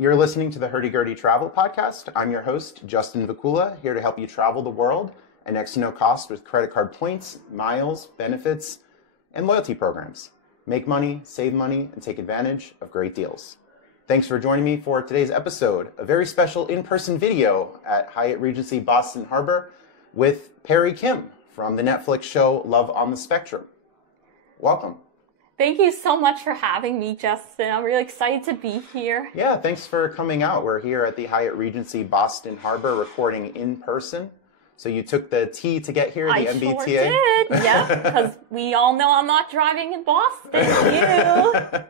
You're listening to the Hurdy Travel Podcast. I'm your host, Justin Vakula, here to help you travel the world at next to no cost with credit card points, miles, benefits, and loyalty programs. Make money, save money, and take advantage of great deals. Thanks for joining me for today's episode, a very special in-person video at Hyatt Regency Boston Harbor with Pari Kim from the Netflix show Love on the Spectrum. Welcome. Thank you so much for having me, Justin. I'm really excited to be here. Yeah, thanks for coming out. We're here at the Hyatt Regency Boston Harbor recording in person. So you took the T to get here, the MBTA? Sure did, yeah, because we all know I'm not driving in Boston. You.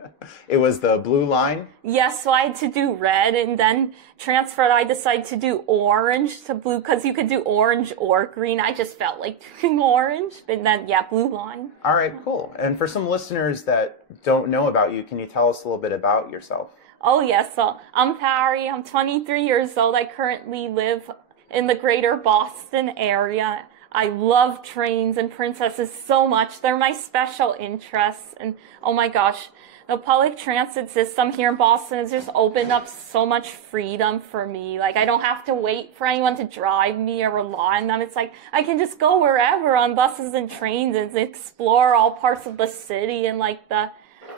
It was the blue line? Yes, so I had to do red and then transferred. I decided to do orange to blue because you could do orange or green. I just felt like doing orange, but then, yeah, blue line. All right, cool. And for some listeners that don't know about you, can you tell us a little bit about yourself? Oh, yes. So I'm Pari. I'm 23 years old. I currently live in the greater Boston area. I love trains and princesses so much. They're my special interests. And oh my gosh, the public transit system here in Boston has just opened up so much freedom for me. Like, I don't have to wait for anyone to drive me or rely on them. It's like I can just go wherever on buses and trains and explore all parts of the city and like the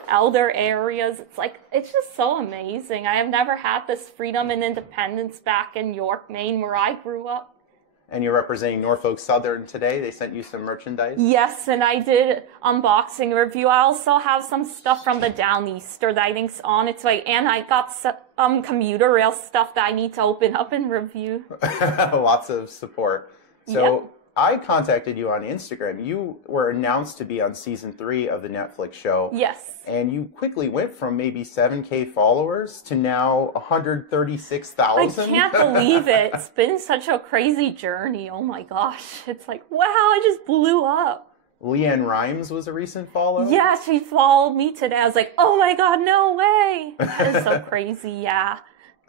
elder areas. It's just so amazing. I have never had this freedom and independence back in York, Maine, where I grew up. And you're representing Norfolk Southern today. They sent you some merchandise? Yes, and I did unboxing review. I also have some stuff from the Down Easter that I think's on its way, and I got some commuter rail stuff that I need to open up and review. Lots of support. So. Yep. I contacted you on Instagram. You were announced to be on season 3 of the Netflix show. Yes. And you quickly went from maybe 7K followers to now 136,000. I can't believe it. It's been such a crazy journey. Oh my gosh. It's like, wow, I just blew up. Leanne Rimes was a recent follow? Yeah, she followed me today. I was like, oh my God, no way. That is so crazy, yeah.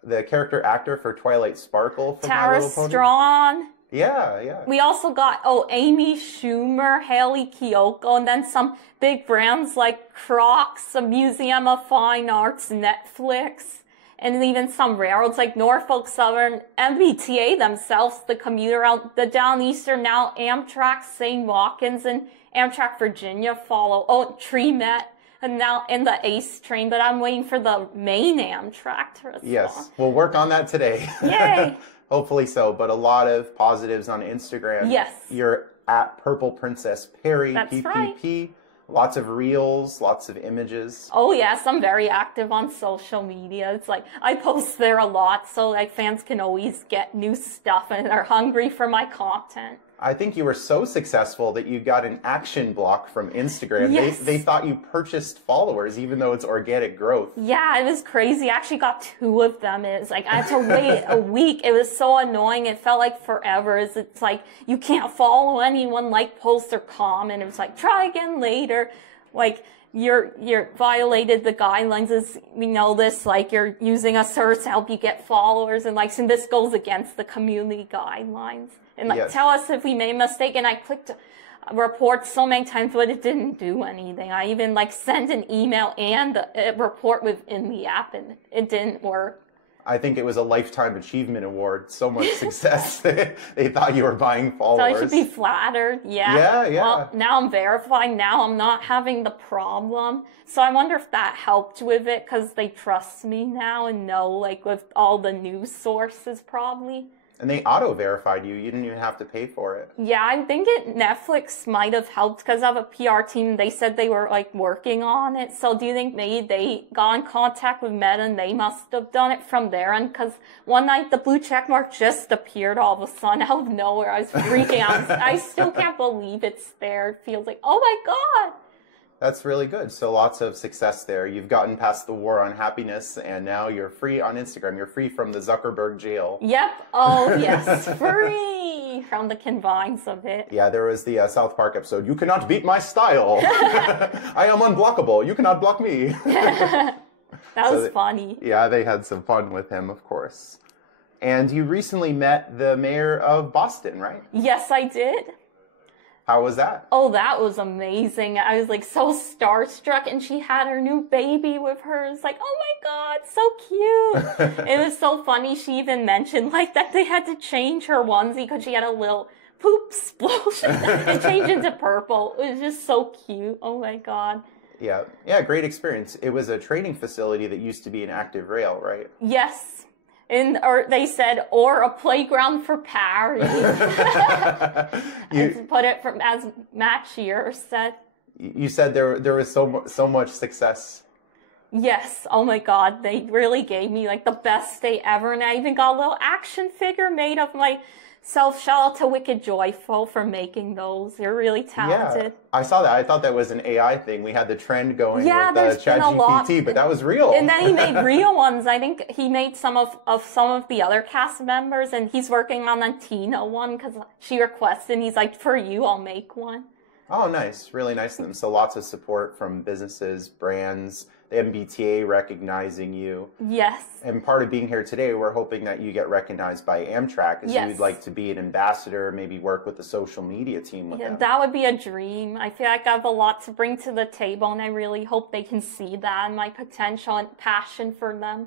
The character actor for Twilight Sparkle from Tara My Little Pony? Strawn. Yeah. We also got, Amy Schumer, Haley Kiyoko, and then some big brands like Crocs, the Museum of Fine Arts, Netflix, and even some railroads like Norfolk Southern, MBTA themselves, the commuter out, the Down Eastern, now Amtrak, St. Watkins, and Amtrak Virginia follow. Oh, TreeMet, and now in the ACE train, but I'm waiting for the main Amtrak to respond. Yes, we'll work on that today. Yay! Hopefully so, but a lot of positives on Instagram. Yes. You're at Purple Princess Pari, That's PPP. right. Lots of reels, lots of images. Oh yes, I'm very active on social media. It's like I post there a lot, so like fans can always get new stuff and are hungry for my content. I think you were so successful that you got an action block from Instagram. Yes. They thought you purchased followers, even though it's organic growth. Yeah, it was crazy. I actually got 2 of them. It's like I had to wait a week. It was so annoying. It felt like forever. It's like you can't follow anyone, like, post, or comment. It was like, try again later. Like, you're violated the guidelines, as we know this, like you're using a service to help you get followers, and like, so this goes against the community guidelines. And like, yes. Tell us if we made a mistake. And I clicked report so many times, but it didn't do anything. I even like sent an email and a report within the app, and it didn't work. I think it was a Lifetime Achievement Award. So much success. They thought you were buying followers. So I should be flattered. Yeah. Yeah. Well, now I'm verified. Now I'm not having the problem. So I wonder if that helped with it, because they trust me now and know, like, with all the news sources probably. And they auto-verified you. You didn't even have to pay for it. Yeah, I think Netflix might have helped because I have a PR team. They said they were like working on it. So do you think maybe they got in contact with Meta and they must have done it from their end? Because one night the blue check mark just appeared all of a sudden out of nowhere. I was freaking out. I still can't believe it's there. It feels like, oh my God. That's really good. So lots of success there. You've gotten past the war on happiness, and now you're free on Instagram. You're free from the Zuckerberg jail. Yep. Oh, yes. Free from the confines of it. Yeah, there was the South Park episode, "You cannot beat my style. I am unblockable. You cannot block me." That was funny. Yeah, they had some fun with him, of course. And you recently met the mayor of Boston, right? Yes, I did. How was that? Oh, that was amazing. I was like so starstruck, and she had her new baby with her. It's like, oh my God, so cute. It was so funny. She even mentioned like that they had to change her onesie because she had a little poop explosion and change into purple. It was just so cute. Oh my God. Yeah, great experience. It was a training facility that used to be an active rail, right? Yes. Or they said, or a playground for Pari. I put it as Matt Shear said. You said there was so much success. Yes. Oh my God. They really gave me like the best day ever. And I even got a little action figure made of myself. Shout out to Wicked Joyful for making those. They're really talented. Yeah, I saw that. I thought that was an AI thing. We had the trend going with there's been a lot. ChatGPT, but that was real. And then he made real ones. I think he made some of the other cast members, and he's working on a Tina one because she requested, and he's like, for you, I'll make one. Oh, nice. Really nice of them. So lots of support from businesses, brands, the MBTA recognizing you. Yes. And part of being here today, we're hoping that you get recognized by Amtrak as you'd like to be an ambassador, maybe work with the social media team with them. That would be a dream. I feel like I have a lot to bring to the table, and I really hope they can see that and my potential and passion for them.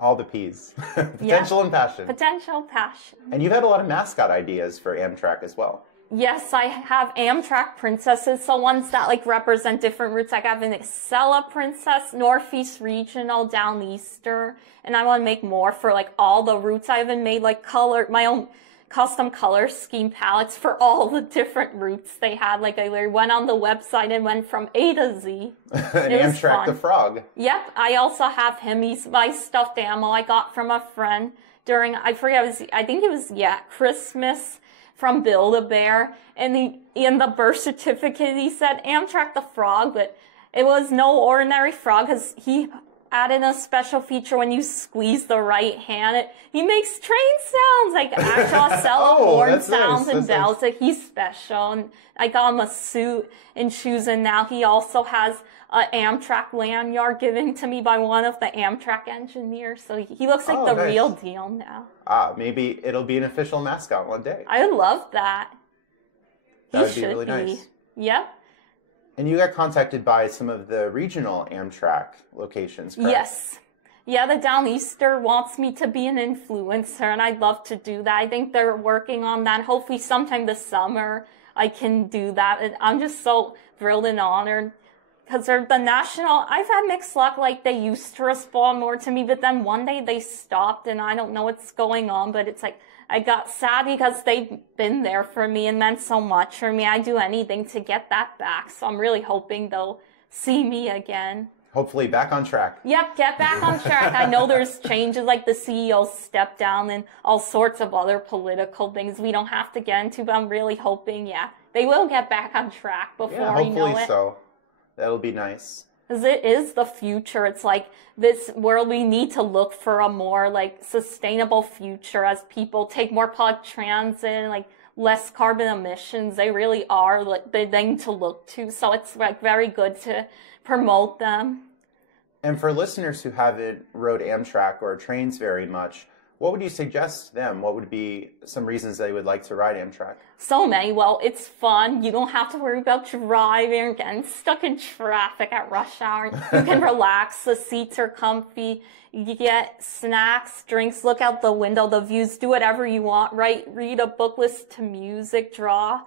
All the P's. Potential and passion. Potential, passion. And you've had a lot of mascot ideas for Amtrak as well. Yes, I have Amtrak princesses, so ones that like represent different routes. Like I have an Excella princess, Northeast Regional, Downeaster, and I want to make more for like all the routes. I even made like my own custom color scheme palettes for all the different routes they had. Like I went on the website and went from A to Z. And Amtrak the Frog. Yep, I also have him. He's my stuffed animal I got from a friend during, I think it was Christmas. From Build-A-Bear, and in the birth certificate he said Amtrak the Frog, but it was no ordinary frog because he added a special feature when you squeeze the right hand. He makes train sounds, like actual Acela horn sounds and bells. Like he's special, and I got him a suit and shoes, and now he also has an Amtrak lanyard given to me by one of the Amtrak engineers. So he looks like the real deal now. Maybe it'll be an official mascot one day. I would love that. That would be really nice. Yep. And you got contacted by some of the regional Amtrak locations, correct? Yes. Yeah, the Downeaster wants me to be an influencer, and I'd love to do that. I think they're working on that. Hopefully sometime this summer I can do that. And I'm just so thrilled and honored. Because they're the national, I've had mixed luck, like they used to respond more to me, but then one day they stopped and I don't know what's going on, but it's like, I got sad because they've been there for me and meant so much for me. I'd do anything to get that back. So I'm really hoping they'll see me again. Hopefully back on track. Yep, get back on track. I know there's changes like the CEO step down and all sorts of other political things we don't have to get into, but I'm really hoping, they will get back on track before we know it. Hopefully so. That'll be nice. Because it is the future. It's like this world, we need to look for a more like sustainable future as people take more public transit and like less carbon emissions. They really are like the thing to look to. So it's like very good to promote them. And for listeners who haven't rode Amtrak or trains very much, what would you suggest to them? What would be some reasons they would like to ride Amtrak? So many. Well, it's fun. You don't have to worry about driving or getting stuck in traffic at rush hour. You can relax. The seats are comfy. You get snacks, drinks, look out the window, the views, do whatever you want, right? Read a book, listen to music, draw,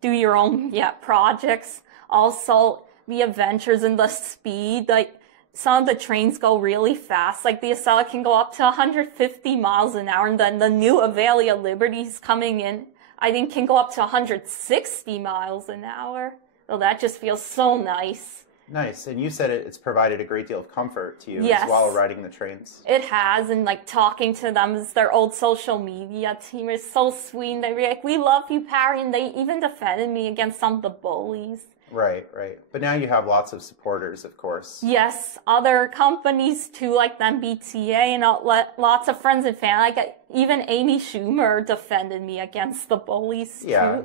do your own projects. Also, the adventures and the speed, like some of the trains go really fast. Like the Acela can go up to 150 miles an hour, and then the new Avalia Liberty's coming in, I think can go up to 160 miles an hour. So that just feels so nice. Nice. And you said it's provided a great deal of comfort to you as well riding the trains. It has, and like talking to them as their old social media team is so sweet. And they're like, we love you, Pari, and they even defended me against some of the bullies. Right. But now you have lots of supporters, of course. Yes, other companies too, like the MBTA, and lots of friends and family. Like even Amy Schumer defended me against the bullies too. Yeah.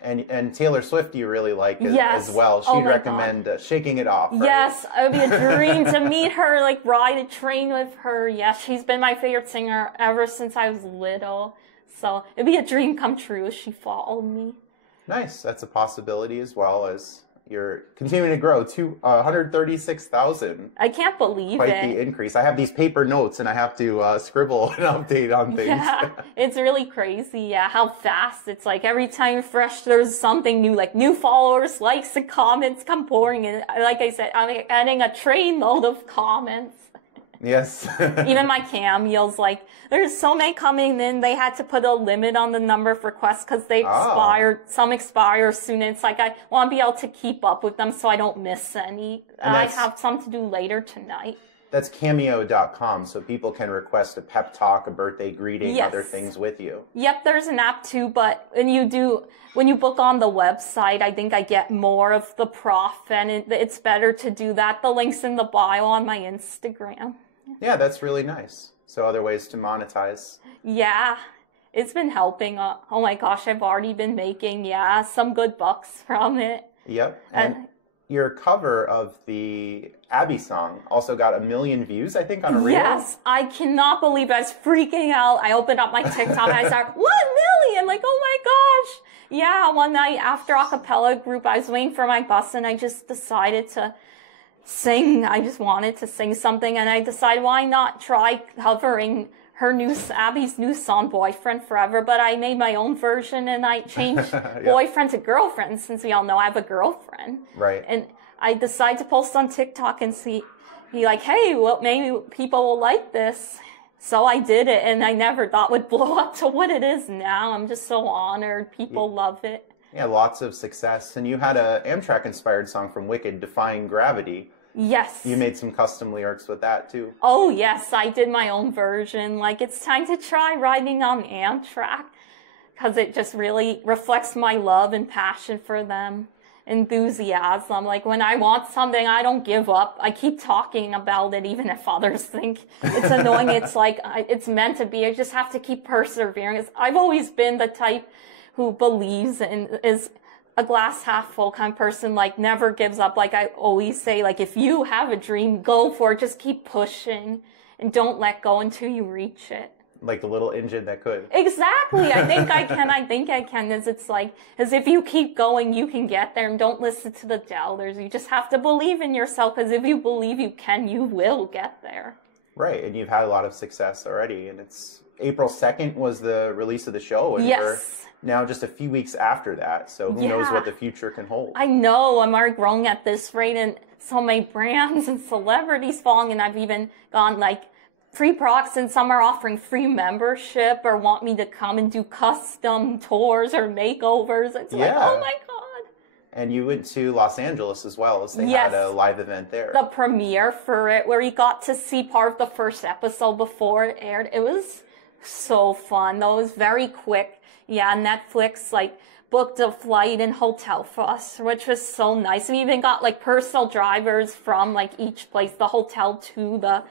And Taylor Swift you really like as well. She'd recommend shaking it off, right? Yes, it would be a dream to meet her, like ride a train with her. Yes, she's been my favorite singer ever since I was little. So it'd be a dream come true if she followed me. Nice. That's a possibility as well as you're continuing to grow to 136,000. I can't believe Quite it. the increase. I have these paper notes and I have to scribble and update on things. Yeah, it's really crazy. Yeah, how fast it's like every time fresh, there's something new, like new followers, likes, and comments come pouring in. Like I said, I'm adding a trainload of comments. Yes. Even my cameos, like there's so many coming in, they had to put a limit on the number of requests because they expired. Some expire soon. It's like I want to be able to keep up with them so I don't miss any. I have some to do later tonight. That's cameo.com, so people can request a pep talk, a birthday greeting, Yes. other things with you. Yep, there's an app too, but when you book on the website, I think I get more of the profit, and it's better to do that. The link's in the bio on my Instagram. Yeah, that's really nice. So other ways to monetize. Yeah, it's been helping. Oh my gosh, I've already been making, some good bucks from it. Yep. And your cover of the Abby song also got 1 million views, I think, on a reel. Yes, I cannot believe it. I was freaking out. I opened up my TikTok and I started, 1 million! Like, oh my gosh. Yeah, one night after a cappella group, I was waiting for my bus and I just decided to sing. I just wanted to sing something and I decided, why not try covering Abby's new song, Boyfriend Forever, but I made my own version and I changed boyfriend to girlfriend since we all know I have a girlfriend. Right. And I decided to post on TikTok and be like, hey, well, maybe people will like this. So I did it and I never thought it would blow up to what it is now. I'm just so honored. People love it. Yeah, lots of success. And you had a Amtrak-inspired song from Wicked, Defying Gravity. Yes. You made some custom lyrics with that, too. Oh, yes. I did my own version. Like, it's time to try riding on Amtrak because it just really reflects my love and passion for them. Enthusiasm. Like, when I want something, I don't give up. I keep talking about it, even if others think it's annoying. It's like, it's meant to be. I just have to keep persevering. I've always been the type who believes and is a glass half full kind of person, like never gives up. Like I always say, like if you have a dream, go for it. Just keep pushing and don't let go until you reach it. Like the little engine that could. Exactly. I think I can. I think I can. It's like, as if you keep going, you can get there, and don't listen to the doubters. You just have to believe in yourself, because if you believe you can, you will get there. Right. And you've had a lot of success already. And it's April 2nd was the release of the show. And Yes. we're now just a few weeks after that. So who knows what the future can hold. I know. I'm already growing at this rate, and so many brands and celebrities following, and I've even gone like free products, and some are offering free membership or want me to come and do custom tours or makeovers. It's like, oh my God. And you went to Los Angeles as well, as they had a live event there. The premiere for it, where you got to see part of the first episode before it aired. It was so fun, though. It was very quick. Yeah, Netflix booked a flight and hotel for us, which was so nice. We even got personal drivers from each place, the hotel to the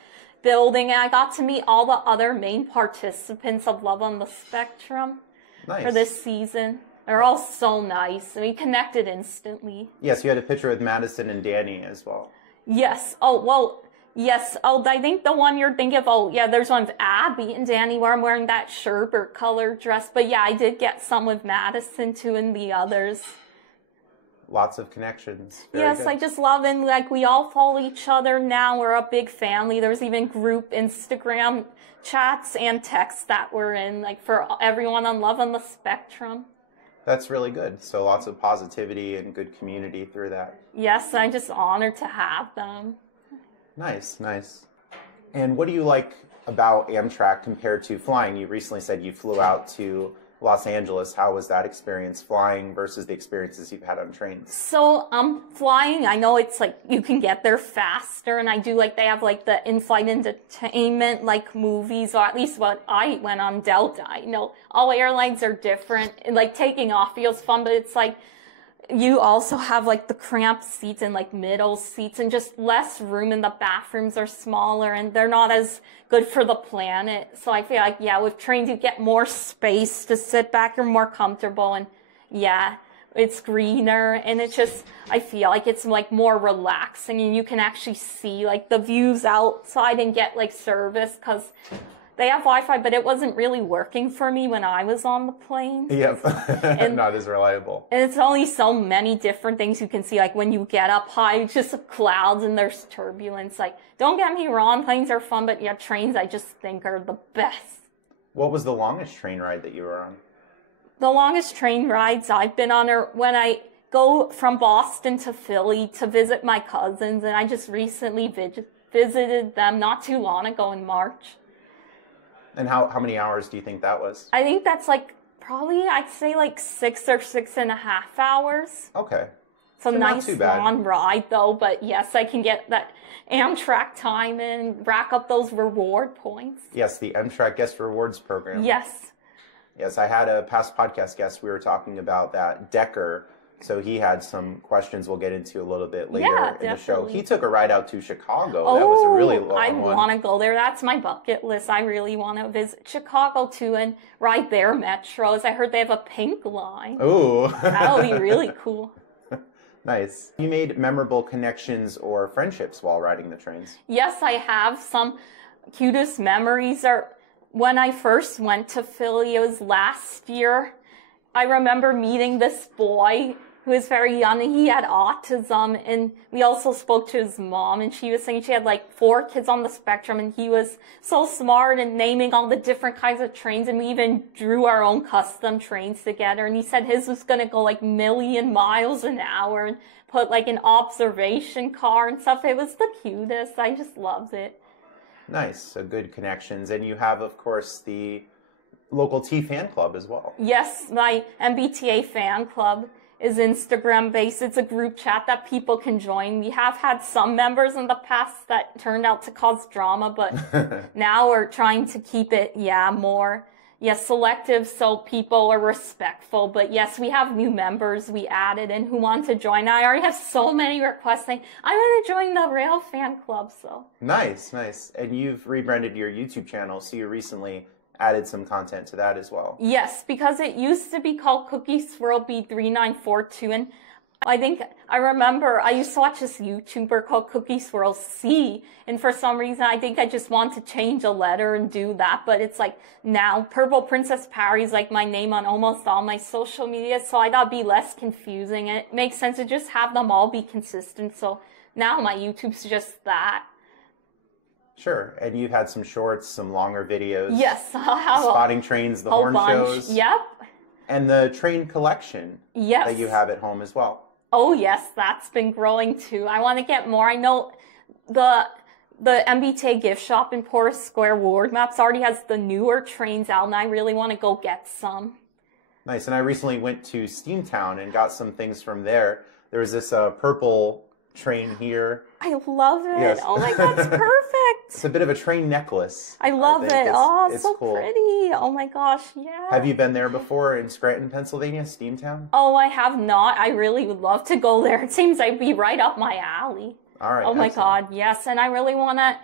building, and I got to meet all the other main participants of Love on the Spectrum for this season. They're all so nice. We connected instantly. Yes, you had a picture with Madison and Danny as well. Yes. Oh, well, yes. Oh, I think the one you're thinking of, oh, yeah, there's one with Abby and Danny where I'm wearing that sherbet color dress. But yeah, I did get some with Madison too, and the others. Lots of connections. Yes, good. I just love it. We all follow each other now. We're a big family. There's even group Instagram chats and texts that we're in, for everyone on Love on the Spectrum. That's really good. So lots of positivity and good community through that. Yes, I'm just honored to have them. Nice, nice. And what do you like about Amtrak compared to flying? You recently said you flew out to Los Angeles. How was that experience flying versus the experiences you've had on trains? So flying, I know it's you can get there faster, and I do they have the in-flight entertainment movies, or at least what I went on Delta. I know all airlines are different, and taking off feels fun, but it's you also have the cramped seats and middle seats, and just less room, and the bathrooms are smaller and they're not as good for the planet. So I feel with trains you get more space to sit back, you're more comfortable, and it's greener, and it's just, I feel it's more relaxing, and you can actually see the views outside and get service, because they have Wi-Fi, but it wasn't really working for me when I was on the plane. Yep. Not as reliable. And it's only so many different things you can see. Like when you get up high, it's just clouds and there's turbulence. Like, don't get me wrong, planes are fun, but yeah, trains I just think are the best. What was the longest train ride that you were on? The longest train rides I've been on are when I go from Boston to Philly to visit my cousins, and I just recently visited them not too long ago in March. And how many hours do you think that was? I think that's like probably, I'd say like 6 or 6.5 hours. Okay. So not nice too bad. long ride though, but yes, I can get that Amtrak time and rack up those reward points. Yes, the Amtrak Guest Rewards Program. Yes. Yes, I had a past podcast guest. We were talking about that, Decker. So he had some questions we'll get into a little bit later in the show. He took a ride out to Chicago. That was a really long one. I want to go there. That's my bucket list. I really want to visit Chicago too and ride their metros. I heard they have a pink line. Ooh. That'll be really cool. Nice. You made memorable connections or friendships while riding the trains? Yes, I have. Some cutest memories are when I first went to Philly. It was last year. I remember meeting this boy who was very young, and he had autism, and we also spoke to his mom, and she was saying she had like 4 kids on the spectrum, and he was so smart and naming all the different kinds of trains, and we even drew our own custom trains together, and he said his was going to go like 1,000,000 miles an hour and put like an observation car and stuff. It was the cutest. I just loved it. Nice. So good connections. And you have, of course, the local T fan club as well. Yes, my MBTA fan club is Instagram based. It's a group chat that people can join. We have had some members in the past that turned out to cause drama, but now we're trying to keep it, more, selective so people are respectful. But yes, we have new members we added and who want to join. I already have so many requests saying, I want to join the Rail fan club, so. Nice. And you've rebranded your YouTube channel, so you recently added some content to that as well. Yes, because it used to be called Cookie Swirl B3942, and I remember I used to watch this YouTuber called Cookie Swirl C, and for some reason I think I just want to change a letter and do that, but it's like now Purple Princess Pari is like my name on almost all my social media, so I thought it'd be less confusing, and it makes sense to just have them all be consistent, so now my YouTube's just that. Sure, and you've had some shorts, some longer videos. Yes, I'll have spotting trains, the horn shows. Yep. And the train collection that you have at home as well. Oh yes, that's been growing too. I want to get more. I know the MBTA gift shop in Porter Square, Ward Maps, already has the newer trains out, and I really want to go get some. Nice, and I recently went to Steamtown and got some things from there. There was this purple train here. I love it. Yes. Oh my God, it's perfect. It's a bit of a train necklace. I love it. It's so cool. Pretty. Oh my gosh, yeah. Have you been there before in Scranton, Pennsylvania, Steamtown? Oh, I have not. I really would love to go there. It seems like it'd be right up my alley. All right. Oh my God, yes. And I really want to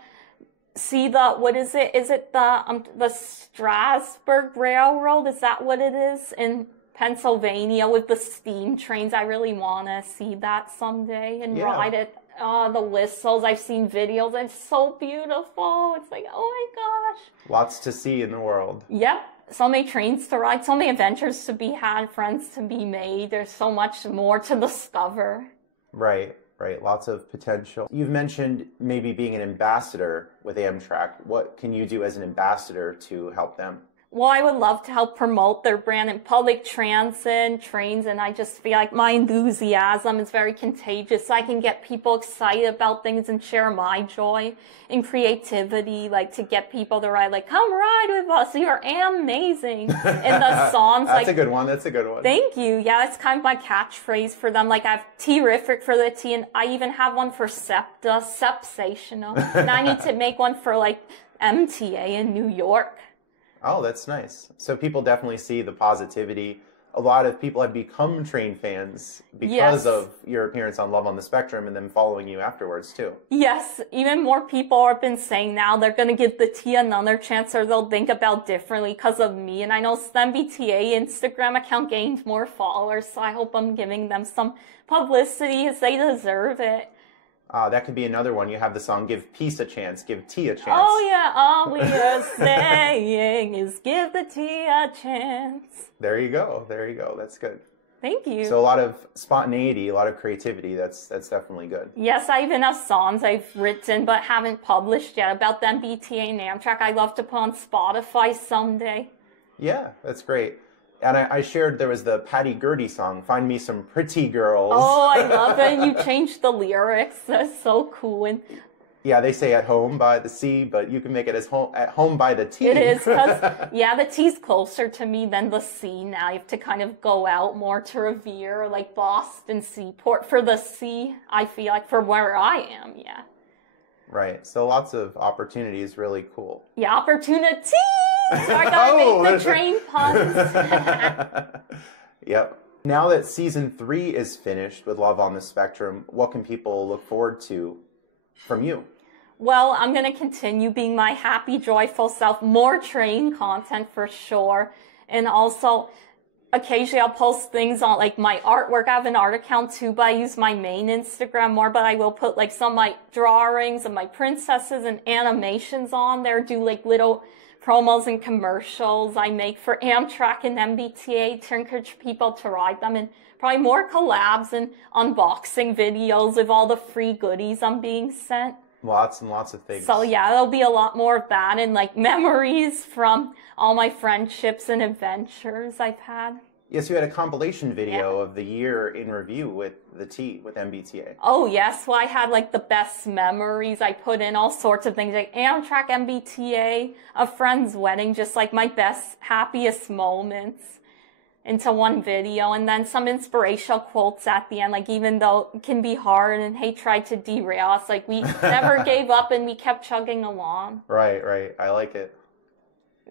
see what is it? Is it the Strasburg Railroad? Is that what it is in Pennsylvania with the steam trains? I really want to see that someday and ride it. The whistles, I've seen videos. It's so beautiful. It's like, oh my gosh. Lots to see in the world. Yep. So many trains to ride, so many adventures to be had, friends to be made. There's so much more to discover. Right. Lots of potential. You've mentioned maybe being an ambassador with Amtrak. What can you do as an ambassador to help them? Well, I would love to help promote their brand in public transit, trains, and I just feel like my enthusiasm is very contagious. I can get people excited about things and share my joy and creativity, like to get people to ride, like, come ride with us, you're amazing. And the songs, That's a good one. Thank you. Yeah, that's kind of my catchphrase for them. Like, I have T-rific for the T, and I even have one for SEPTA, Sepsational. And I need to make one for, like, MTA in New York. Oh, that's nice. So people definitely see the positivity. A lot of people have become train fans because of your appearance on Love on the Spectrum and them following you afterwards, too. Yes, even more people have been saying now they're going to give the T another chance or they'll think about differently because of me. And I know MBTA Instagram account gained more followers, so I hope I'm giving them some publicity as they deserve it. That could be another one. You have the song "Give Peace a Chance," "Give Tea a Chance." Oh yeah, all we are saying is give the tea a chance. There you go. There you go. That's good. Thank you. So a lot of spontaneity, a lot of creativity. That's definitely good. Yes, I even have songs I've written but haven't published yet about the MBTA and Amtrak. I'd love to put on Spotify someday. Yeah, that's great. And I shared there was the Patty Gurdy song, "Find Me Some Pretty Girls." Oh, I love it. You changed the lyrics. That's so cool. And yeah, they say "at home by the sea," but you can make it as "at home by the tea." it is because, yeah, the tea's closer to me than the sea now. You have to kind of go out more to Revere, like Boston Seaport for the sea, I feel like, for where I am, yeah. Right. So lots of opportunities, really cool. Yeah, opportunity! So I gotta make the train puns. Yep. Now that season 3 is finished with Love on the Spectrum, what can people look forward to from you? Well, I'm going to continue being my happy, joyful self. More train content for sure. And also, occasionally I'll post things on like my artwork. I have an art account too, but I use my main Instagram more. But I will put like some of my drawings of my princesses and animations on there. Do like little promos and commercials I make for Amtrak and MBTA to encourage people to ride them. And probably more collabs and unboxing videos of all the free goodies I'm being sent. Lots and lots of things. So yeah, there'll be a lot more of that and like memories from all my friendships and adventures I've had. Yes, you had a compilation video of the year in review with the T, with MBTA. Oh yes, well I had like the best memories. I put in all sorts of things like Amtrak, MBTA, a friend's wedding, just like my best, happiest moments into one video, and then some inspirational quotes at the end, like even though it can be hard and hate tried to derail us, like we never gave up and we kept chugging along. Right, right. I like it.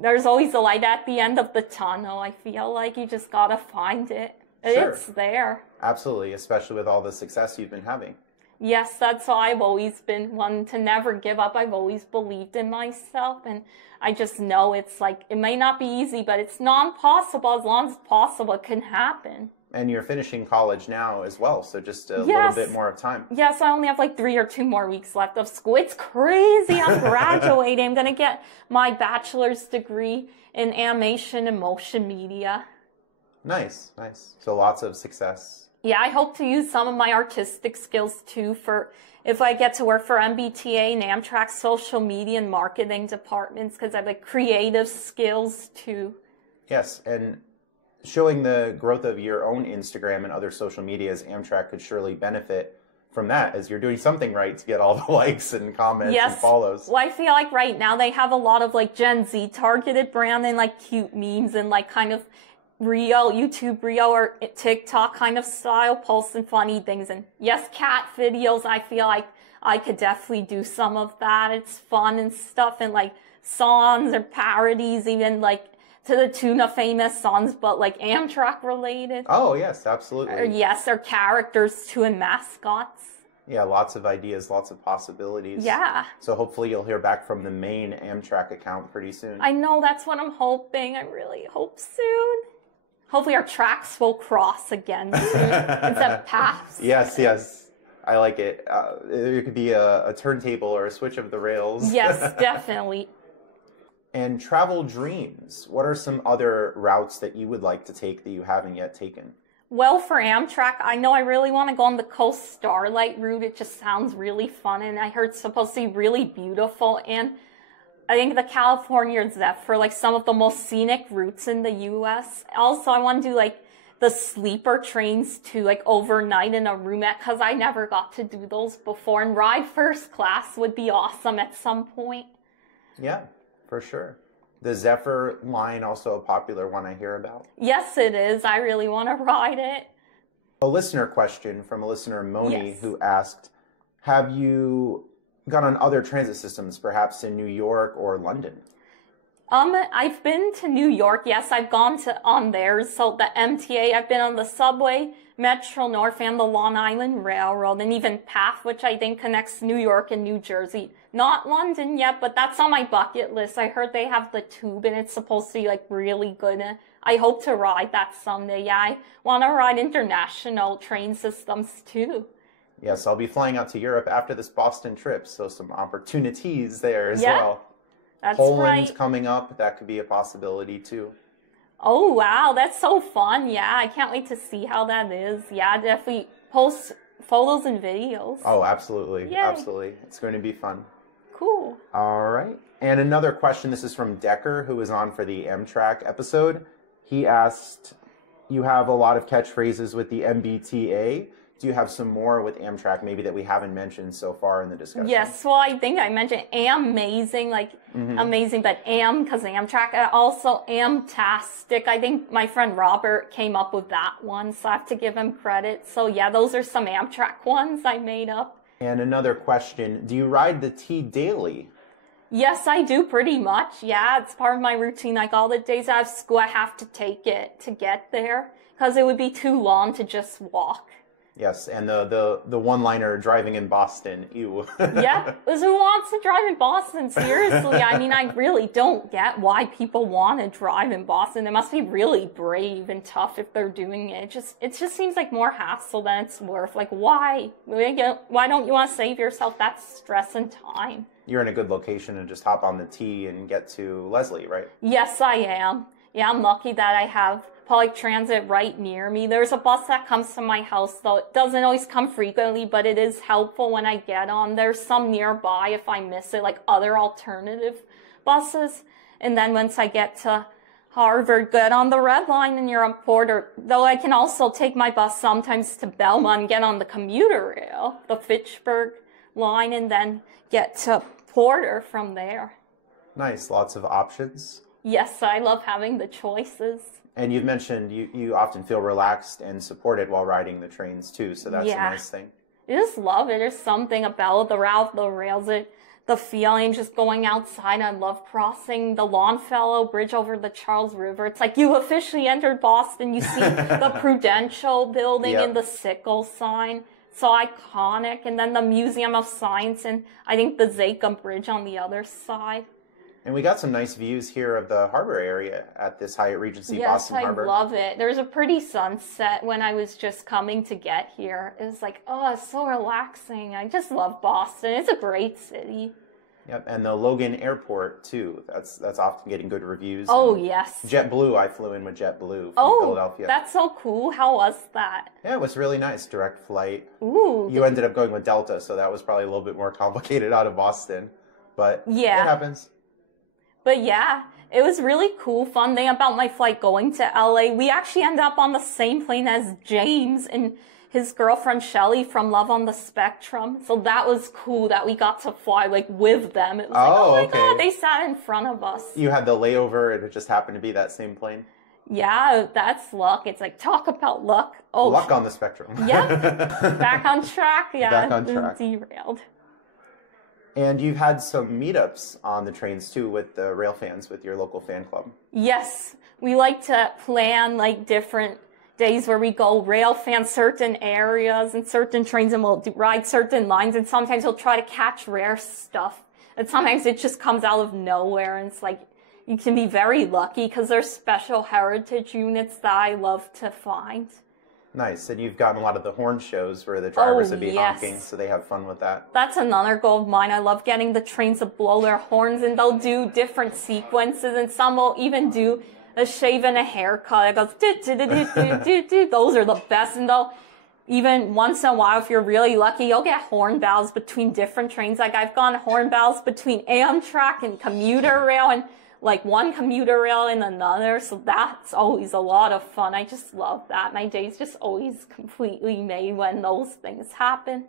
There's always a light at the end of the tunnel. I feel like you just gotta find it. Sure. It's there. Absolutely, especially with all the success you've been having. Yes, that's why I've always been one to never give up. I've always believed in myself, and I just know it's like, it may not be easy, but it's non-possible. As long as it's possible, it can happen. And you're finishing college now as well, so just a little bit more of time. Yes, I only have like 3 or 2 more weeks left of school. It's crazy. I'm graduating. I'm going to get my bachelor's degree in animation and motion media. Nice, nice. So lots of success. Yeah, I hope to use some of my artistic skills too for if I get to work for MBTA and Amtrak social media and marketing departments, because I have like creative skills too. Yes, and showing the growth of your own Instagram and other social medias, Amtrak could surely benefit from that, as you're doing something right to get all the likes and comments and follows. Well, I feel like right now they have a lot of like Gen Z targeted branding, like cute memes and like kind of real YouTube reel or TikTok kind of style posts and funny things. And yes, cat videos, I feel like I could definitely do some of that. It's fun and stuff, and like songs or parodies, even like to the tune of famous songs, but like Amtrak related. Oh yes, absolutely. Or characters too, and mascots. Yeah, lots of ideas, lots of possibilities. Yeah. So hopefully you'll hear back from the main Amtrak account pretty soon. I know, that's what I'm hoping. I really hope soon. Hopefully our tracks will cross again soon instead of paths. Yes, yes. I like it. There could be a turntable or a switch of the rails. Yes, definitely. And travel dreams. What are some other routes that you would like to take that you haven't yet taken? Well, for Amtrak, I know I really want to go on the Coast Starlight route. It just sounds really fun, and I heard it's supposed to be really beautiful. And I think the California Zephyr, like some of the most scenic routes in the U.S. Also, I want to do like the sleeper trains too, like overnight in a roomette, because I never got to do those before. And ride first class would be awesome at some point. Yeah, for sure. The Zephyr line, also a popular one I hear about. Yes, it is. I really want to ride it. A listener question from a listener, Moni, who asked, have you gone on other transit systems, perhaps in New York or London? I've been to New York. Yes, I've gone on theirs. So the MTA, I've been on the subway, Metro North, and the Long Island Railroad, and even PATH, which I think connects New York and New Jersey. Not London yet, but that's on my bucket list. I heard they have the tube, and it's supposed to be like really good. I hope to ride that someday. Yeah, I want to ride international train systems too. Yes, I'll be flying out to Europe after this Boston trip, so some opportunities there as Yeah, well. that's Poland's right. coming up. That could be a possibility too. Oh, wow, that's so fun. Yeah, I can't wait to see how that is. Yeah, definitely post photos and videos. Oh, absolutely. Yay. Absolutely. It's going to be fun. Cool. All right. And another question. This is from Decker, who was on for the Amtrak episode. He asked, you have a lot of catchphrases with the MBTA. Do you have some more with Amtrak, maybe that we haven't mentioned so far in the discussion? Yes, well, I think I mentioned amazing, like amazing, but because Amtrak, and also amtastic. I think my friend Robert came up with that one, so I have to give him credit. So yeah, those are some Amtrak ones I made up. And another question, do you ride the T daily? Yes, I do pretty much. Yeah, it's part of my routine. Like all the days I have school, I have to take it to get there because it would be too long to just walk. Yes, and the one-liner driving in Boston, ew. Yeah, because who wants to drive in Boston? Seriously, I mean, I really don't get why people want to drive in Boston. They must be really brave and tough if they're doing it. It just seems like more hassle than it's worth. Like, why? Why don't you want to save yourself that stress and time? You're in a good location to just hop on the T and get to Leslie, right? Yes, I am. Yeah, I'm lucky that I have public transit right near me. There's a bus that comes to my house, though it doesn't always come frequently, but it is helpful when I get on. There's some nearby if I miss it, like other alternative buses. And then once I get to Harvard, get on the red line and you're on Porter. Though I can also take my bus sometimes to Belmont and get on the commuter rail, the Fitchburg line, and then get to Porter from there. Nice, lots of options. Yes, I love having the choices. And you've mentioned you often feel relaxed and supported while riding the trains too, so that's a nice thing. I just love it. There's something about the route, the rails, the feeling just going outside. I love crossing the Longfellow Bridge over the Charles River. It's like you officially entered Boston. You see the Prudential building and the sickle sign. So iconic. And then the Museum of Science and I think the Zakim Bridge on the other side. And we got some nice views here of the harbor area at this Hyatt Regency Boston Harbor. Yes, I love it. There's a pretty sunset when I was just coming to get here. It was like, oh, it's so relaxing. I just love Boston. It's a great city. Yep, and the Logan Airport too. That's often getting good reviews. Oh, yes. JetBlue, I flew in with JetBlue from Philadelphia. That's so cool. How was that? Yeah, it was really nice. Direct flight. Ooh. You ended up going with Delta, so that was probably a little bit more complicated out of Boston. But it happens. But yeah, it was really cool. Fun thing about my flight going to LA, we actually ended up on the same plane as James and his girlfriend Shelly from Love on the Spectrum. So that was cool that we got to fly like with them. It was like, oh my God, they sat in front of us. You had the layover and it just happened to be that same plane? Yeah, that's luck. It's like, talk about luck. Oh, luck on the spectrum. Yeah, back on track. Yeah, back on track. Derailed. And you've had some meetups on the trains too with the rail fans, with your local fan club. Yes, we like to plan like different days where we go rail fan certain areas and certain trains and we'll ride certain lines and sometimes we'll try to catch rare stuff. And sometimes it just comes out of nowhere and it's like, you can be very lucky because there's special heritage units that I love to find. Nice. And you've gotten a lot of the horn shows where the drivers would be honking, so they have fun with that. That's another goal of mine. I love getting the trains to blow their horns, and they'll do different sequences, and some will even do a shave and a haircut. It goes, do. Those are the best, and they'll even once in a while, if you're really lucky, you'll get horn bells between different trains. Like I've gone horn bells between Amtrak and commuter rail, and like one commuter rail and another, so that's always a lot of fun. I just love that. My day's just always completely made when those things happen.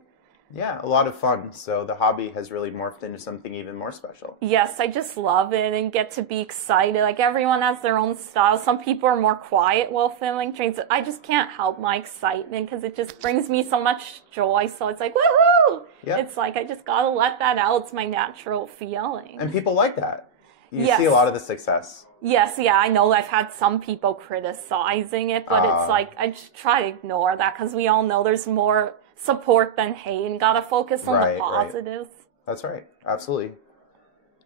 Yeah, a lot of fun. So the hobby has really morphed into something even more special. Yes, I just love it and get to be excited. Like everyone has their own style. Some people are more quiet while filming trains. I just can't help my excitement because it just brings me so much joy. So it's like, woohoo! Yeah. It's like I just gotta let that out. It's my natural feeling. And people like that. You see a lot of the success. Yes, yeah, I know I've had some people criticizing it, but it's like, I just try to ignore that because we all know there's more support than hate and gotta focus on the positives. Right. That's right, absolutely.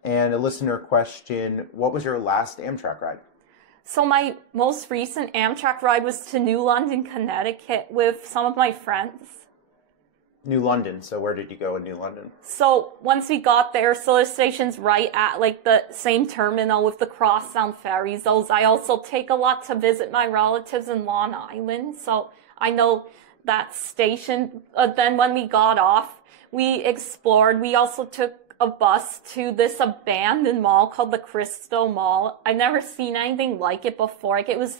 And a listener question, what was your last Amtrak ride? So my most recent Amtrak ride was to New London, Connecticut with some of my friends. New London. So where did you go in New London? So once we got there, so the station's right at like the same terminal with the crosstown ferries. Those I also take a lot to visit my relatives in Long Island. So I know that station. Then when we got off, we explored. We also took a bus to this abandoned mall called the Crystal Mall. I've never seen anything like it before. Like it was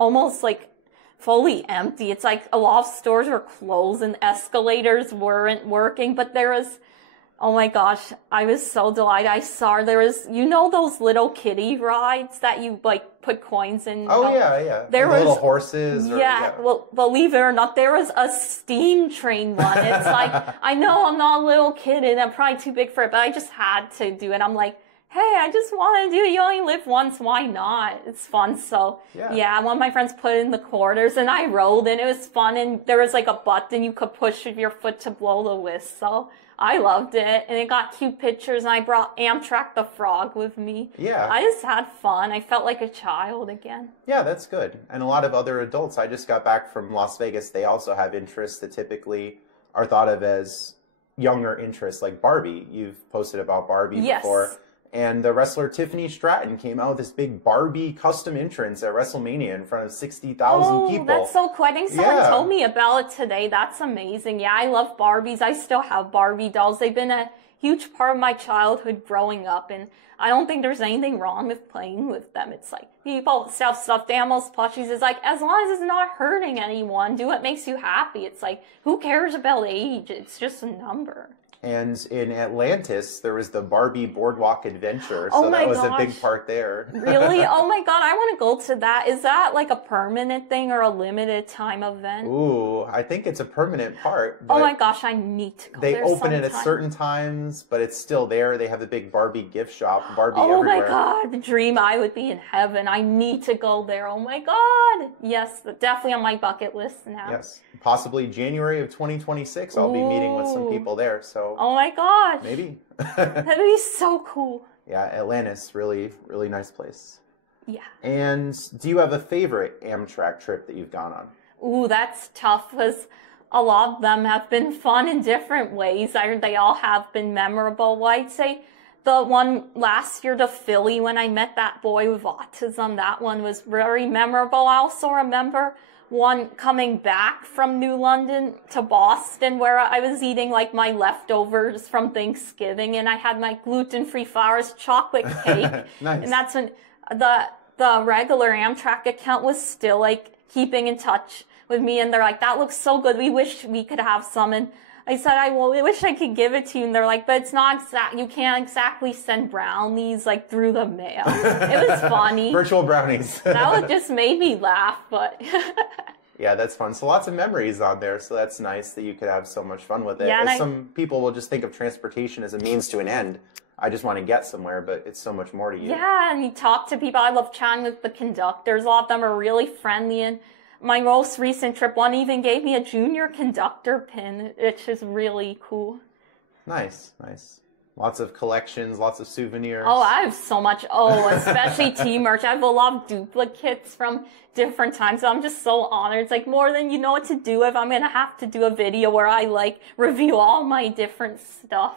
almost like fully empty. It's like a lot of stores were closed and escalators weren't working, but there was, oh my gosh, I was so delighted. I saw there was, you know, those little kiddie rides that you like put coins in. Oh yeah. There like was little horses. Yeah, well, believe it or not, there was a steam train one. It's like, I know I'm not a little kid and I'm probably too big for it, but I just had to do it. I'm like, hey, I just want to do it. You only live once. Why not? It's fun. So yeah, one of my friends put in the quarters and I rolled and it was fun. And there was like a button you could push with your foot to blow the whistle. I loved it. And it got cute pictures and I brought Amtrak the frog with me. Yeah. I just had fun. I felt like a child again. Yeah, that's good. And a lot of other adults, I just got back from Las Vegas. They also have interests that typically are thought of as younger interests, like Barbie. You've posted about Barbie before. And the wrestler Tiffany Stratton came out with this big Barbie custom entrance at WrestleMania in front of 60,000 people. That's so cool. I think someone told me about it today. That's amazing. Yeah, I love Barbies. I still have Barbie dolls. They've been a huge part of my childhood growing up. And I don't think there's anything wrong with playing with them. It's like people sell stuffed animals, plushies. It's like, as long as it's not hurting anyone, do what makes you happy. It's like, who cares about age? It's just a number. And in Atlantis, there was the Barbie Boardwalk Adventure, so that was a big part there. Really? Oh my God, I want to go to that. Is that like a permanent thing or a limited time event? Ooh, I think it's a permanent part. Oh my gosh, I need to go there They open it at certain times, but it's still there. They have the big Barbie gift shop, Barbie everywhere. Oh my God, the dream. I would be in heaven. I need to go there. Oh my God. Yes, definitely on my bucket list now. Yes, possibly January of 2026, I'll be meeting with some people there, so... Oh my gosh. Maybe. That'd be so cool. Yeah, Atlantis, really, really nice place. Yeah. And do you have a favorite Amtrak trip that you've gone on? Ooh, that's tough because a lot of them have been fun in different ways. They all have been memorable. Well, I'd say the one last year to Philly when I met that boy with autism, that one was very memorable. I also remember one coming back from New London to Boston where I was eating like my leftovers from Thanksgiving and I had my gluten-free Flowers chocolate cake. Nice. And that's when the regular Amtrak account was still like keeping in touch with me and they're like, that looks so good. We wish we could have some. And I said, I wish I could give it to you. And they're like, but it's not exact. You can't exactly send brownies like through the mail. It was funny. Virtual brownies. That just made me laugh, but. Yeah, that's fun. So lots of memories on there. So that's nice that you could have so much fun with it. Yeah, some people will just think of transportation as a means to an end. I just want to get somewhere, but it's so much more to you. Yeah, and you talk to people. I love chatting with the conductors. A lot of them are really friendly. And my most recent trip, one even gave me a junior conductor pin, which is really cool. Nice, nice. Lots of collections, lots of souvenirs. Oh, I have so much. Oh, especially T-merch. I have a lot of duplicates from different times. So I'm just so honored. It's like more than you know what to do with. I'm going to have to do a video where I like review all my different stuff.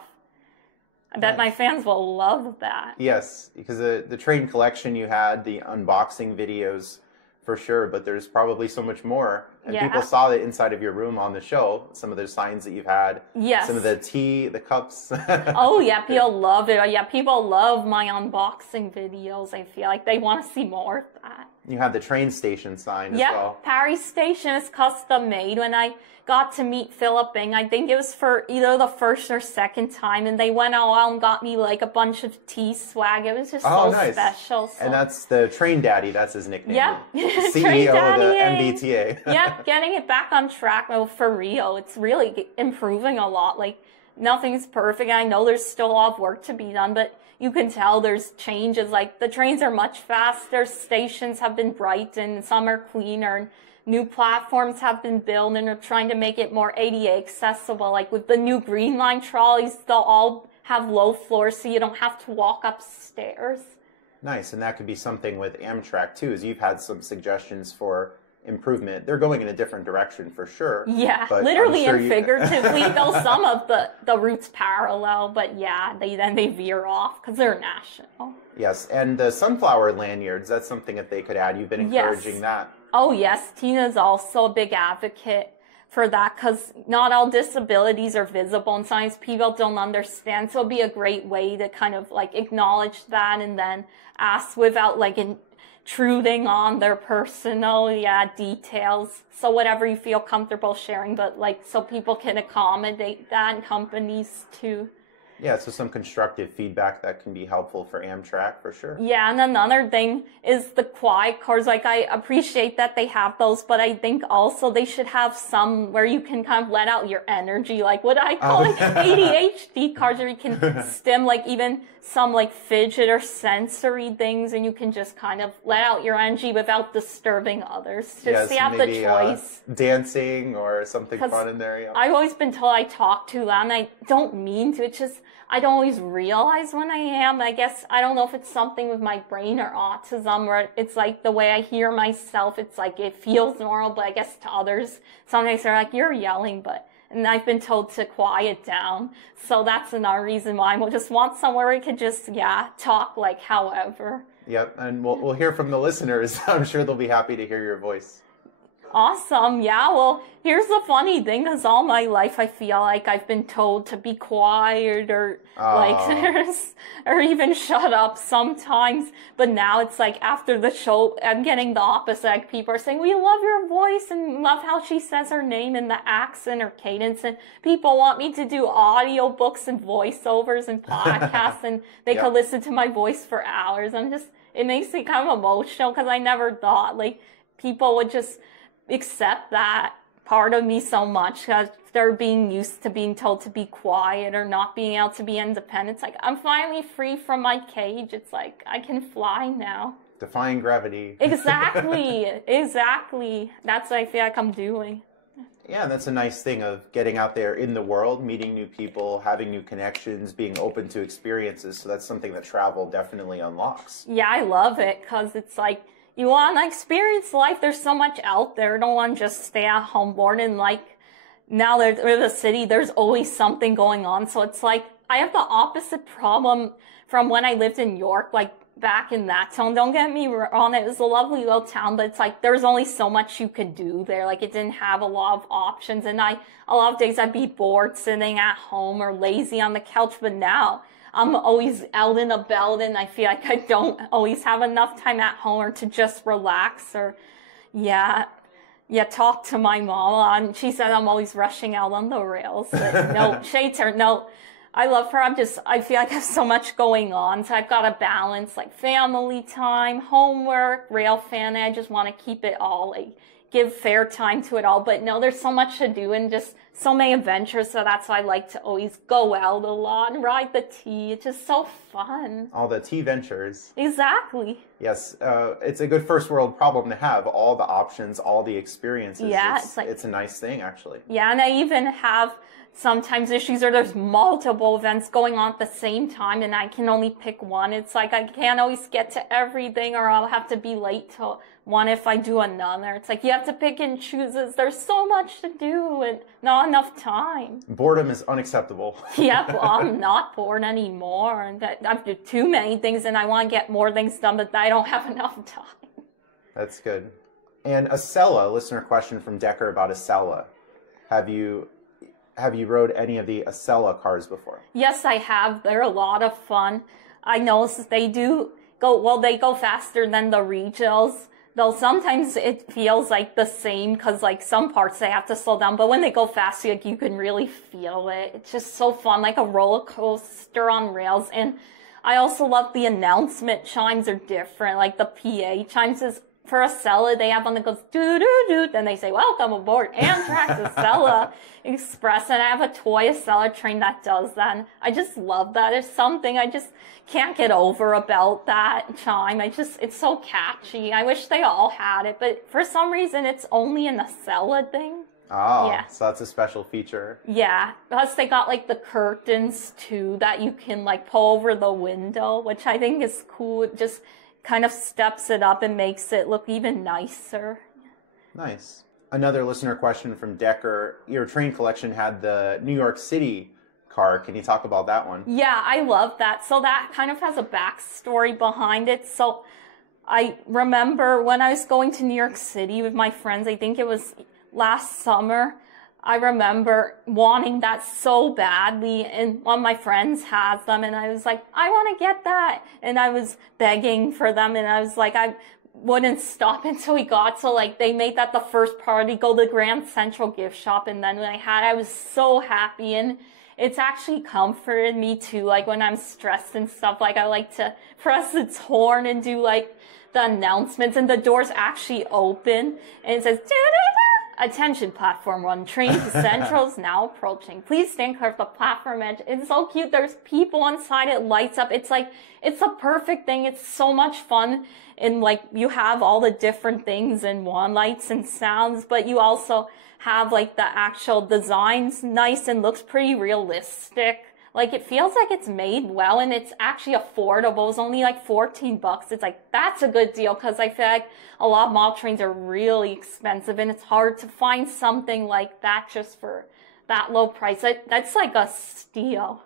I bet my fans will love that. Yes, because the train collection you had, the unboxing videos, for sure, but there's probably so much more. And people saw the inside of your room on the show, some of the signs that you've had. Yes. Some of the tea, the cups. Oh, yeah, people love it. Yeah, people love my unboxing videos. I feel like they want to see more of that. You have the train station sign as well. Yeah, Pari station is custom made. When I got to meet Philip Bing, I think it was for either the first or second time, and they went out and got me like a bunch of tea swag. It was just so special. So. And that's the Train Daddy, that's his nickname. Yeah. CEO of the MBTA. Yeah, getting it back on track for real. It's really improving a lot. Like, nothing's perfect. I know there's still a lot of work to be done, but you can tell there's changes. Like, the trains are much faster, stations have been brightened, some are cleaner, and new platforms have been built, and are trying to make it more ADA accessible. Like, with the new Green Line trolleys, they'll all have low floors, so you don't have to walk upstairs. Nice, and that could be something with Amtrak, too, is you've had some suggestions for improvement. They're going in a different direction for sure. Yeah, but literally I'm sure and figuratively, though some of the routes parallel, but yeah, they veer off because they're national. Yes, and the sunflower lanyards, that's something that they could add. You've been encouraging that. Oh, yes. Tina's also a big advocate for that because not all disabilities are visible and sometimes people don't understand. So it'd be a great way to kind of like acknowledge that and then ask without like intruding on their personal details. So whatever you feel comfortable sharing, but like so people can accommodate that and companies too. Yeah, so some constructive feedback that can be helpful for Amtrak for sure. Yeah, and another thing is the quiet cars. Like, I appreciate that they have those, but I think also they should have some where you can kind of let out your energy. Like, what I call like ADHD cars where you can stim, like, even some, like, fidget or sensory things, and you can just kind of let out your energy without disturbing others. Just you have maybe, the choice. Dancing or something fun in there. Yeah. I've always been told I talk too loud, and I don't mean to. It's just I don't always realize when I am. I guess I don't know if it's something with my brain or autism, where it's like the way I hear myself. It's like it feels normal, but I guess to others, sometimes they're like, "You're yelling," and I've been told to quiet down. So that's another reason why I just want somewhere I could just talk like however. Yep, and we'll hear from the listeners. I'm sure they'll be happy to hear your voice. Awesome. Yeah, well, here's the funny thing, because all my life I feel like I've been told to be quiet or or even shut up sometimes. But now it's like after the show, I'm getting the opposite. Like people are saying, we love your voice and love how she says her name and the accent or cadence. And people want me to do audio books and voiceovers and podcasts and they could listen to my voice for hours. It makes me kind of emotional because I never thought like people would just accept that part of me so much because they're being used to being told to be quiet or not being able to be independent. It's like I'm finally free from my cage. It's like I can fly now. Defying gravity. Exactly. That's what I feel like I'm doing. Yeah, that's a nice thing of getting out there in the world, meeting new people, having new connections, being open to experiences. So that's something that travel definitely unlocks. Yeah, I love it because it's like you want to experience life. There's so much out there. I don't want to just stay at home bored. And like now we're the city, there's always something going on. So it's like I have the opposite problem from when I lived in York, like back in that town. Don't get me wrong, it was a lovely little town, but it's like there was only so much you could do there. Like it didn't have a lot of options. And a lot of days I'd be bored sitting at home or lazy on the couch. But now I'm always out and about, and I feel like I don't always have enough time at home or to just relax or, talk to my mom. She said I'm always rushing out on the rails. But no, shades her. No, I love her. I feel like I have so much going on, so I've got to balance like family time, homework, rail fan. I just want to keep it all, like give fair time to it all. But no, there's so much to do and just so many adventures, so that's why I like to always go out a lot and ride the T. It's just so fun. All the T ventures. Exactly. Yes, it's a good first world problem to have all the options, all the experiences. Yeah, it's a nice thing, actually. Yeah, and I even have sometimes issues where there's multiple events going on at the same time and I can only pick one. It's like I can't always get to everything or I'll have to be late to one if I do another. It's like you have to pick and choose. There's so much to do and not enough time. Boredom is unacceptable. Yeah, well, I'm not bored anymore. And I've done too many things and I want to get more things done, but I don't have enough time. That's good. And Acela, listener question from Decker about Acela. Have you rode any of the Acela cars before? Yes, I have. They're a lot of fun. I noticed they go faster than the regionals. Though sometimes it feels like the same because like some parts they have to slow down. But when they go fast, like you can really feel it. It's just so fun, like a roller coaster on rails. And I also love the announcement chimes are different. Like the PA chimes is for Acela, they have one that goes doo-doo-doo, then they say, welcome aboard Amtrak's Acela Express, and I have a toy Acela train that does that, and I just love that. There's something I just can't get over about that chime. It's so catchy. I wish they all had it, but for some reason, it's only an Acela thing. Oh, yeah. So that's a special feature. Yeah, plus they got like the curtains too that you can like pull over the window, which I think is cool. It just kind of steps it up and makes it look even nicer. Nice. Another listener question from Decker. Your train collection had the New York City car. Can you talk about that one? Yeah, I love that. So that kind of has a backstory behind it. So I remember when I was going to New York City with my friends, I think it was last summer, I remember wanting that so badly, and one of my friends has them, and I was like, I want to get that. And I was begging for them, and I was like, I wouldn't stop until we got to, like, they made that the first party, go to the Grand Central gift shop, and then when I was so happy, and it's actually comforted me too, like when I'm stressed and stuff, like I like to press its horn and do like the announcements, and the doors actually open, and it says, attention platform 1, train to Central is now approaching. Please stand clear of the platform edge. It's so cute. There's people inside. It lights up. It's like, it's a perfect thing. It's so much fun. And like, you have all the different things in one, lights and sounds, but you also have like the actual designs nice and looks pretty realistic. Like, it feels like it's made well, and it's actually affordable. It's only like $14. It's like, that's a good deal, because I feel like a lot of model trains are really expensive, and it's hard to find something like that just for that low price. That's like a steal.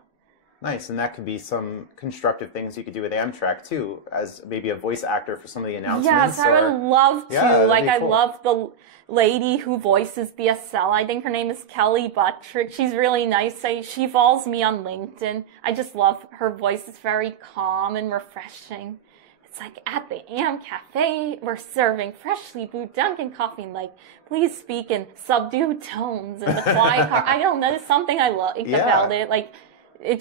Nice, and that could be some constructive things you could do with Amtrak too, as maybe a voice actor for some of the announcements. Yes, I would love to. Yeah, like, I love the lady who voices the Estelle. I think her name is Kelly Buttrick. She's really nice. She follows me on LinkedIn. I just love her voice. It's very calm and refreshing. It's like, at the Am Cafe, we're serving freshly brewed Dunkin' coffee, and like, please speak in subdued tones in the quiet car. I don't know, there's something I like about it. Like,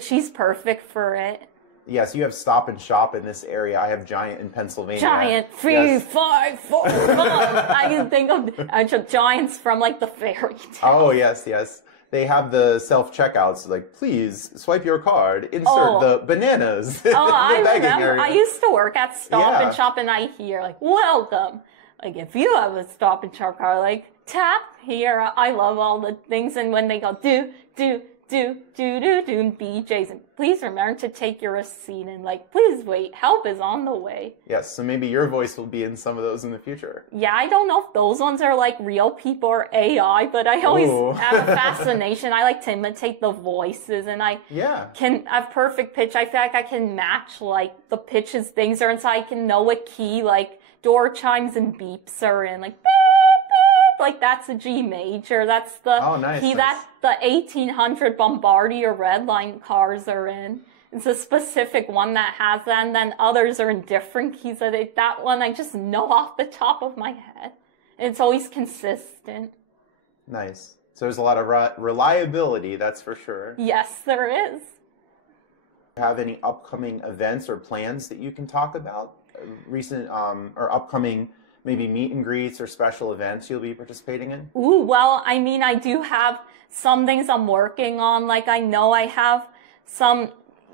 she's perfect for it. Yes, you have Stop and Shop in this area. I have Giant in Pennsylvania. Giant, 3, 5, 4, 5. I can think of giants from like the fairy tale. Oh, yes, yes. They have the self-checkouts, like, please swipe your card, insert the bananas. I begging remember. area. I used to work at Stop and Shop, and I hear, like, welcome. Like, if you have a Stop and Shop card, like, tap here. I love all the things. And when they go, do, BJ's, and please remember to take your receipt, and like, please wait, help is on the way. Yes, so maybe your voice will be in some of those in the future. Yeah, I don't know if those ones are like real people or AI, but I always have a fascination. I like to imitate the voices, and I have perfect pitch. I feel like I can match like the pitches things are in, so I can know what key like door chimes and beeps are in, like beep, beep, like that's a G major. That's the key that the 1800 Bombardier Red Line cars are in. It's a specific one that has that, and then others are in different keys. That one I just know off the top of my head. It's always consistent. Nice. So there's a lot of reliability, that's for sure. Yes, there is. Have any upcoming events or plans that you can talk about? Recent or upcoming maybe meet and greets or special events you'll be participating in? Ooh, well, I mean, I do have some things I'm working on. Like, I know I have some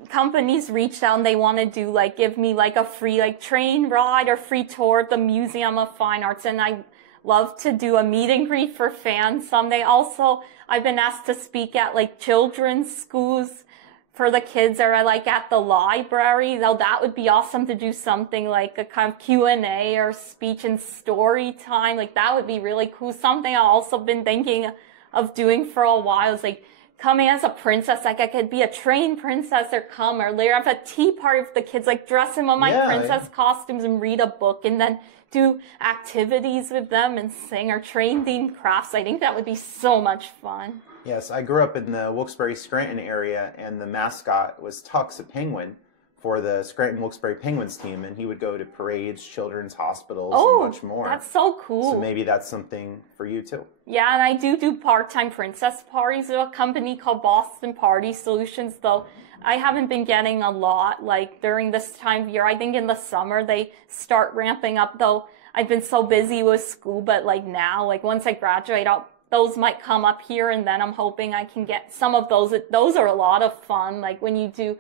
companies reached out and they want to do, like, give me, like, a free, like, train ride or free tour at the Museum of Fine Arts. And I love to do a meet and greet for fans someday. Also, I've been asked to speak at, like, children's schools for the kids that are like at the library. Though that would be awesome to do something like a kind of Q&A or speech and story time. Like, that would be really cool. Something I've also been thinking of doing for a while is like coming as a princess. Like, I could be a train princess or come or later have a tea party with the kids, like dress in one of my princess costumes and read a book and then do activities with them and sing or train themed crafts. I think that would be so much fun. Yes, I grew up in the Wilkes-Barre-Scranton area, and the mascot was Tux, a penguin, for the Scranton Wilkes-Barre Penguins team, and he would go to parades, children's hospitals, and much more. That's so cool. So maybe that's something for you too. Yeah, and I do part-time princess parties with a company called Boston Party Solutions, though I haven't been getting a lot, like, during this time of year. I think in the summer they start ramping up, though I've been so busy with school, but, like, now, like, once I graduate, those might come up here, and then I'm hoping I can get some of those. Those are a lot of fun. Like, when you do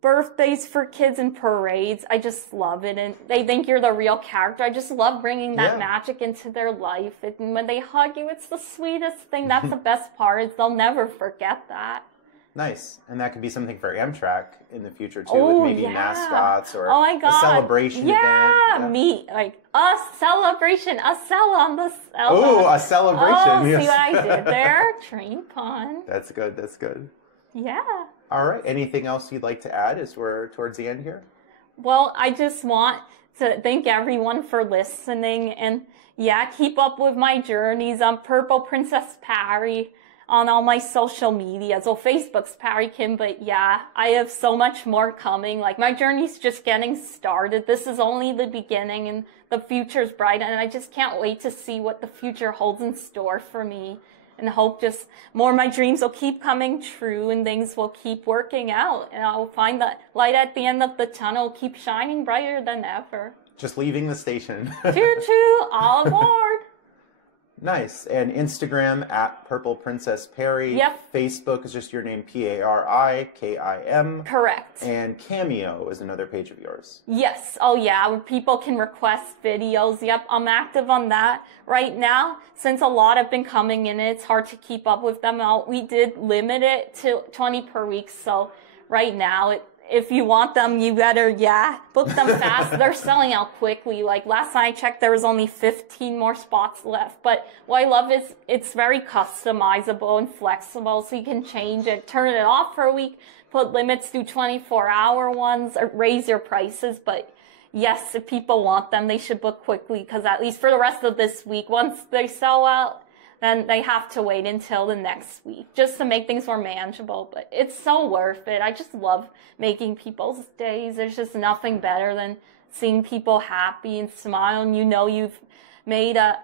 birthdays for kids and parades, I just love it. And they think you're the real character. I just love bringing that magic into their life. And when they hug you, it's the sweetest thing. That's the best part, is they'll never forget that. Nice. And that could be something for Amtrak in the future too, Oh, with maybe yeah. mascots or Oh my God. a celebration event. Yeah, me, like a celebration, a cell on the cell. Oh, a celebration. Oh, Yes. see what I did there? Train pun. That's good. That's good. Yeah. All right. Anything else you'd like to add as we're towards the end here? Well, I just want to thank everyone for listening, and yeah, keep up with my journeys. I'm Purple Princess Pari on all my social medias. Well, Facebook's Pari Kim, but yeah, I have so much more coming. Like, my journey's just getting started. This is only the beginning, and the future's bright, and I just can't wait to see what the future holds in store for me. And hope just more of my dreams will keep coming true and things will keep working out. And I'll find that light at the end of the tunnel, keep shining brighter than ever. Just leaving the station. Choo-choo, all aboard. Nice. And Instagram at Purple Princess Pari. Yep. Facebook is just your name, Parikim. Correct. And Cameo is another page of yours. Yes. Oh, yeah. Where people can request videos. Yep. I'm active on that right now. Since a lot have been coming in, it's hard to keep up with them. We did limit it to 20 per week. So right now, if you want them, you better, book them fast. They're selling out quickly. Like, last time I checked, there was only 15 more spots left. But what I love is it's very customizable and flexible, so you can change it, turn it off for a week, put limits to 24-hour ones, or raise your prices. But yes, if people want them, they should book quickly, because at least for the rest of this week, once they sell out, then they have to wait until the next week just to make things more manageable. But it's so worth it. I just love making people's days. There's just nothing better than seeing people happy and smile, and you know you've made a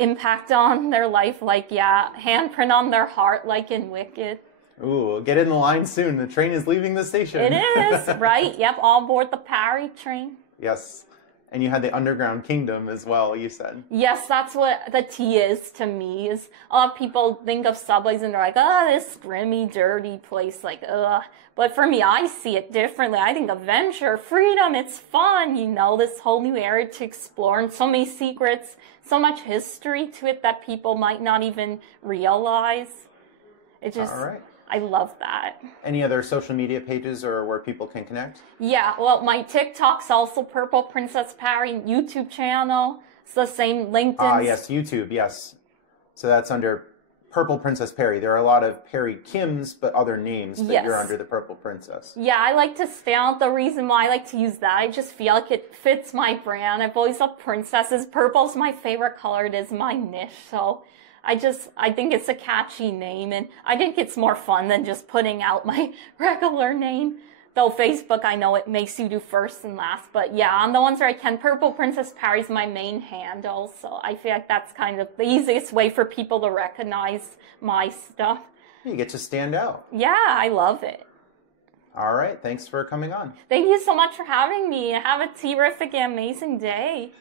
impact on their life, like, handprint on their heart, like in Wicked. Ooh, get in the line soon. The train is leaving the station. It is, right? Yep, all aboard the Pari train. Yes. And you had the Underground Kingdom as well, you said. Yes, that's what the T is to me. Is a lot of people think of subways and they're like, oh, this grimy, dirty place, like, ugh. But for me, I see it differently. I think adventure, freedom, it's fun, this whole new area to explore, and so many secrets, so much history to it that people might not even realize. It just, all right. I love that. Any other social media pages or where people can connect? Yeah, well, my TikTok's also Purple Princess Pari, YouTube channel. It's the same. LinkedIn. Ah, yes, YouTube, yes. So that's under Purple Princess Pari. There are a lot of Pari Kims, but other names, but you're under the Purple Princess. Yeah, I like to stay out. The reason why I like to use that, I just feel like it fits my brand. I've always loved princesses. Purple's my favorite color. It is my niche, so I think it's a catchy name, and I think it's more fun than just putting out my regular name. Though Facebook, I know it makes you do first and last, but yeah, on the ones where I can, Purple Princess Pari is my main handle, so I feel like that's kind of the easiest way for people to recognize my stuff. You get to stand out. Yeah, I love it. All right, thanks for coming on. Thank you so much for having me. Have a terrific and amazing day.